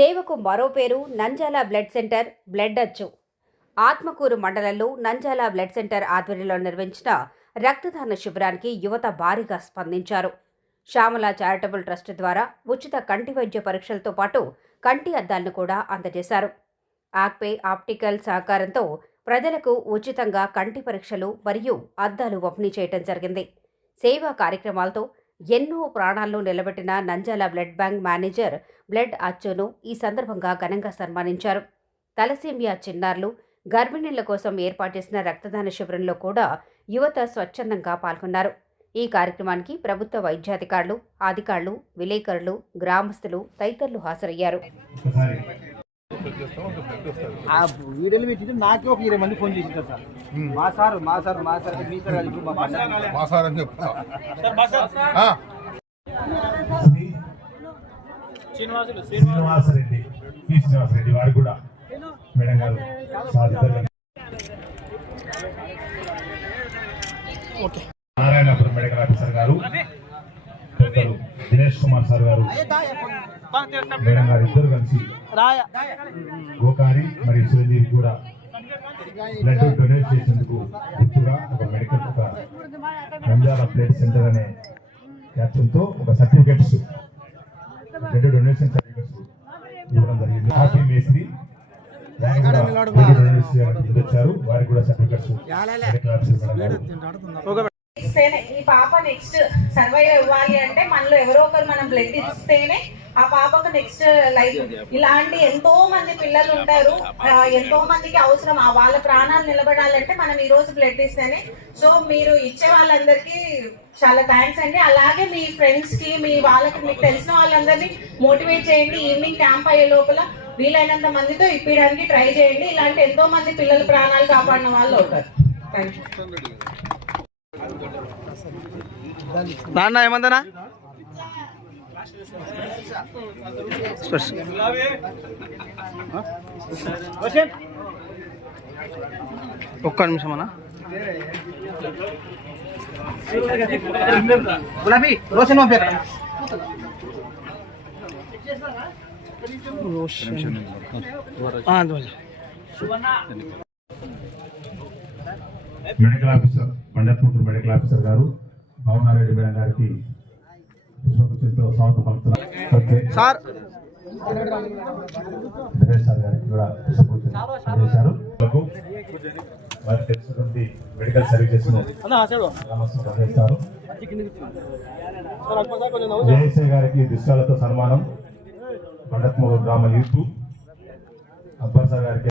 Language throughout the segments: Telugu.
సేవకు మరో పేరు నంజాల బ్లడ్ సెంటర్ బ్లడ్ అచ్చు. ఆత్మకూరు మండలంలో నంజాల బ్లడ్ సెంటర్ ఆధ్వర్యంలో నిర్వహించిన రక్తదాన శిబిరానికి యువత భారీగా స్పందించారు. శ్యామల చారిటబుల్ ట్రస్ట్ ద్వారా ఉచిత కంటి వైద్య పరీక్షలతో పాటు కంటి అద్దాలను కూడా అందజేశారు. ఆక్పే ఆప్టికల్ సహకారంతో ప్రజలకు ఉచితంగా కంటి పరీక్షలు మరియు అద్దాలు పంపిణీ చేయడం జరిగింది. సేవా కార్యక్రమాలతో ఎన్నో ప్రాణాలను నిలబెట్టిన Nanjala blood bank manager blood అచ్చును ఈ సందర్భంగా ఘనంగా సన్మానించారు. తలసేమియా చిన్నారులు గర్భిణీల కోసం ఏర్పాటు చేసిన రక్తదాన శిబిరంలో కూడా యువత స్వచ్ఛందంగా పాల్గొన్నారు. ఈ కార్యక్రమానికి ప్రభుత్వ వైద్యాధికారులు అధికారులు విలేకరులు గ్రామస్తులు తదితరులు హాజరయ్యారు. ఆ వీడియోలు పెట్టి నాకే ఒక ఇరవై మంది ఫోన్ చేసింటారు సార్. మా సార్ మా సార్ మా సార్ మీ సార్ మా శ్రీనివాసరెడ్డి పి శ్రీనివాసరెడ్డి వారు కూడా మేడం గారు సాధికారులు నారాయణపురం మెడికల్ ఆఫీసర్ గారు దినేష్ కుమార్ సార్ గారు మేడం గారు ఇద్దరు కలిసి గోకారి మరియు చిరంజీవి కూడా బ్లడ్ డొనేట్ చేసేందుకు గుర్తుగా ఒక మెడికల్ ఒక నంజాల ప్లేట్ సెంటర్ అనే క్యాప్షన్తో ఒక సర్టిఫికెట్స్ బ్లడ్ డొనేషన్ సర్టిఫికెట్స్ ఇవ్వడం జరిగింది. హాకీ మేస్త్రి వచ్చారు వారికి కూడా సర్టిఫికెట్స్ ఈ పాప నెక్స్ట్ సర్వైవ్ ఇవ్వాలి అంటే మనలో ఎవరో ఒకరు మనం బ్లడ్ ఇస్తేనే ఆ పాపకు నెక్స్ట్ లైఫ్ ఇలాంటి ఎంతో మంది పిల్లలు ఉంటారు. ఎంతో మందికి అవసరం. ఆ వాళ్ళ ప్రాణాలు నిలబడాలంటే మనం ఈ రోజు బ్లడ్ ఇస్తేనే సో మీరు ఇచ్చే వాళ్ళందరికీ చాలా థ్యాంక్స్ అండి. అలాగే మీ ఫ్రెండ్స్కి మీ వాళ్ళకి మీకు తెలిసిన వాళ్ళందరినీ మోటివేట్ చేయండి. ఈవినింగ్ క్యాంప్ అయ్యే లోపల వీలైనంత మందితో ఇప్పించడానికి ట్రై చేయండి. ఇలాంటి ఎంతో మంది పిల్లల ప్రాణాలు కాపాడిన వాళ్ళు అవుతారు. థ్యాంక్ యూ నాన్న ఏమందనా? ఒక్క నిమిషం అన్న. Gulabi Roshan medical officer Pandatmuru medical officer గారు భావనారెడ్డి మేడం గారికి సార్. వారికి తెలిసినటువంటి మెడికల్ సర్వీసెస్ అందజేస్తారు జేఎస్ఐ గారికి దుశ్యాలతో సన్మానం. పండత్మూరు గ్రామ యూత్. అబ్బర్ సార్ గారికి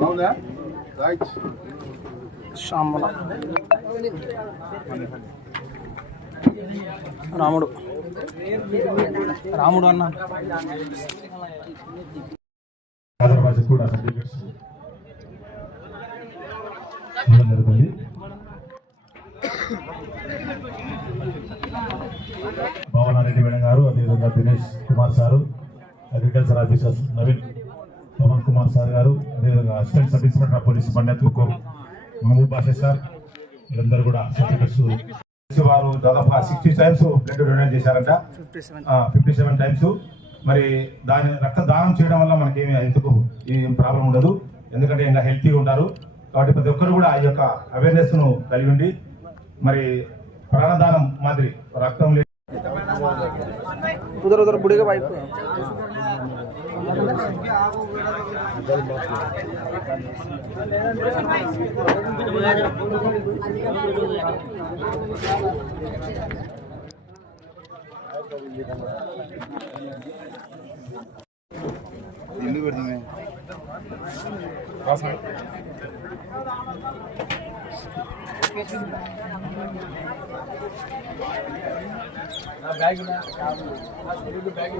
బాగుందా? రైట్. శ్యామల. రాముడు. రాముడు అన్న. కూడా సర్టిఫికెట్స్ జరుగుతుంది భవనారెడ్డి మేడం గారు అదేవిధంగా Dinesh Kumar sir agriculture officer Naveen Pavan Kumar sir గారు అదేవిధంగా assistant sub inspector of police బండెత్తుకు Mahaboob Basha sir వీళ్ళందరూ కూడా సర్టిఫికెట్స్ వారు దాదాపు సిక్స్టీ టైమ్స్ బ్లడ్ డొనేట్ చేశారంట. ఫిఫ్టీ సెవెన్ టైమ్స్ మరి దాని రక్తదానం చేయడం వల్ల మనకేమి ఎందుకు ఏం ప్రాబ్లం ఉండదు. ఎందుకంటే ఇంకా హెల్తీగా ఉంటారు. కాబట్టి ప్రతి ఒక్కరు కూడా ఈ యొక్క అవేర్నెస్ను కలిగి ఉండి మరి ప్రాణదానం మాదిరి రక్తం లే- ఉదర్ ఉదర్ బుడిగా బైక్ ఇల్లు పెడతామే నా బ్యాగ్ నా నా బ్యాగ్ బ్యాగ్